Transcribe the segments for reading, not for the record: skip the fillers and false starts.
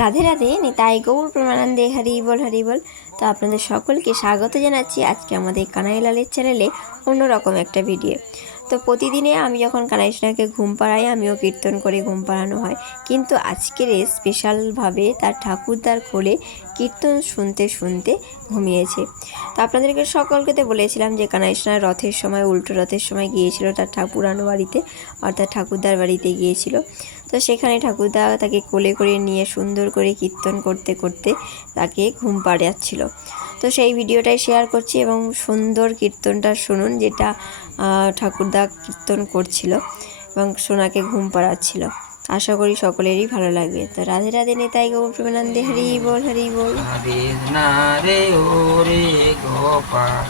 রাধে রাধে, নিতাই গৌর প্রেমানন্দে, হরি বল হরি বল। তো আপনাদের সকলকে স্বাগত জানাচ্ছি আজকে আমাদের কানাইলালের চ্যানেলে অন্যরকম একটা ভিডিও। তো প্রতিদিনে আমি যখন কানাইশনাকে ঘুম পাড়াই আমিও কীর্তন করে ঘুম পাড়ানো হয়, কিন্তু আজকের স্পেশালভাবে তার ঠাকুরদার কোলে কীর্তন শুনতে শুনতে ঘুমিয়েছে। তো আপনাদেরকে সকলকে তো বলেছিলাম যে কানাইশনার রথের সময়, উল্টো রথের সময় গিয়েছিল তার ঠাকুরানো বাড়িতে, অর্থাৎ ঠাকুরদার বাড়িতে গিয়েছিল। তো সেখানে ঠাকুরদা তাকে কোলে করে নিয়ে সুন্দর করে কীর্তন করতে করতে তাকে ঘুম পাড়াচ্ছিল। তো সেই ভিডিওটাই শেয়ার করছি এবং সুন্দর কীর্তনটা শুনুন, যেটা ঠাকুরদা কীর্তন করছিল এবং সোনাকে ঘুম পাড়াচ্ছিল। আশা করি সকলেরই ভালো লাগবে। তো রাধে রাধে, নিতাই গৌর প্রেমানন্দে, হরি বল হরি বল। না রে ওরে গোপাল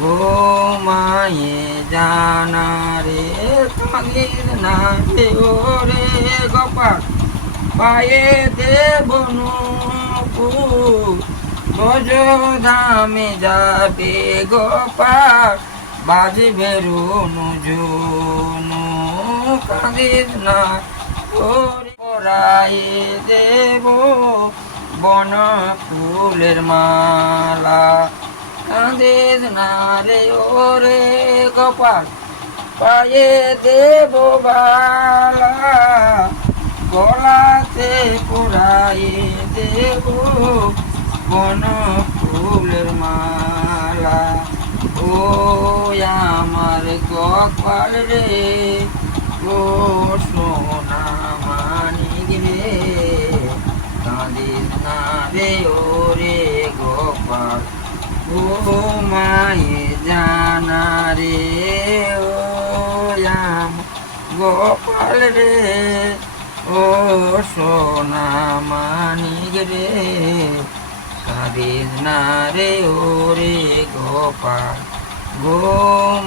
গোমায়ে জানা রে কাঁদিস না রে ওরে গোপাল পায়ে দেবনু ধামে যাবে গোপাল বাজবে রুনু ঝুনু কাঁদিস না ওরে পরায়ে দেব বন ফুলের মালা কাঁদিস না রে ওরে গোপাল পায়ে দেব বালা গলাতে পুরায়ে দেব বন ফুলের মালা ও আমার গোপাল রে ও সোনা মানিক রে কাঁদিস না রে ওরে গোপাল ও মায়ে জানা রে ও গোপাল রে ও সোনা মানিক রে কাঁদিস না রে ওরে গোপাল গো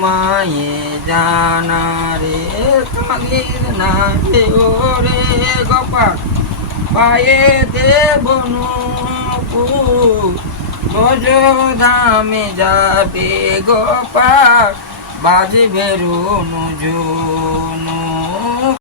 মায়ে জানা রে কাঁদিস না রে ওরে গোপাল পায়ে দেবনু ধামে যাবে গোপাল বাজবে রুনু ঝুনু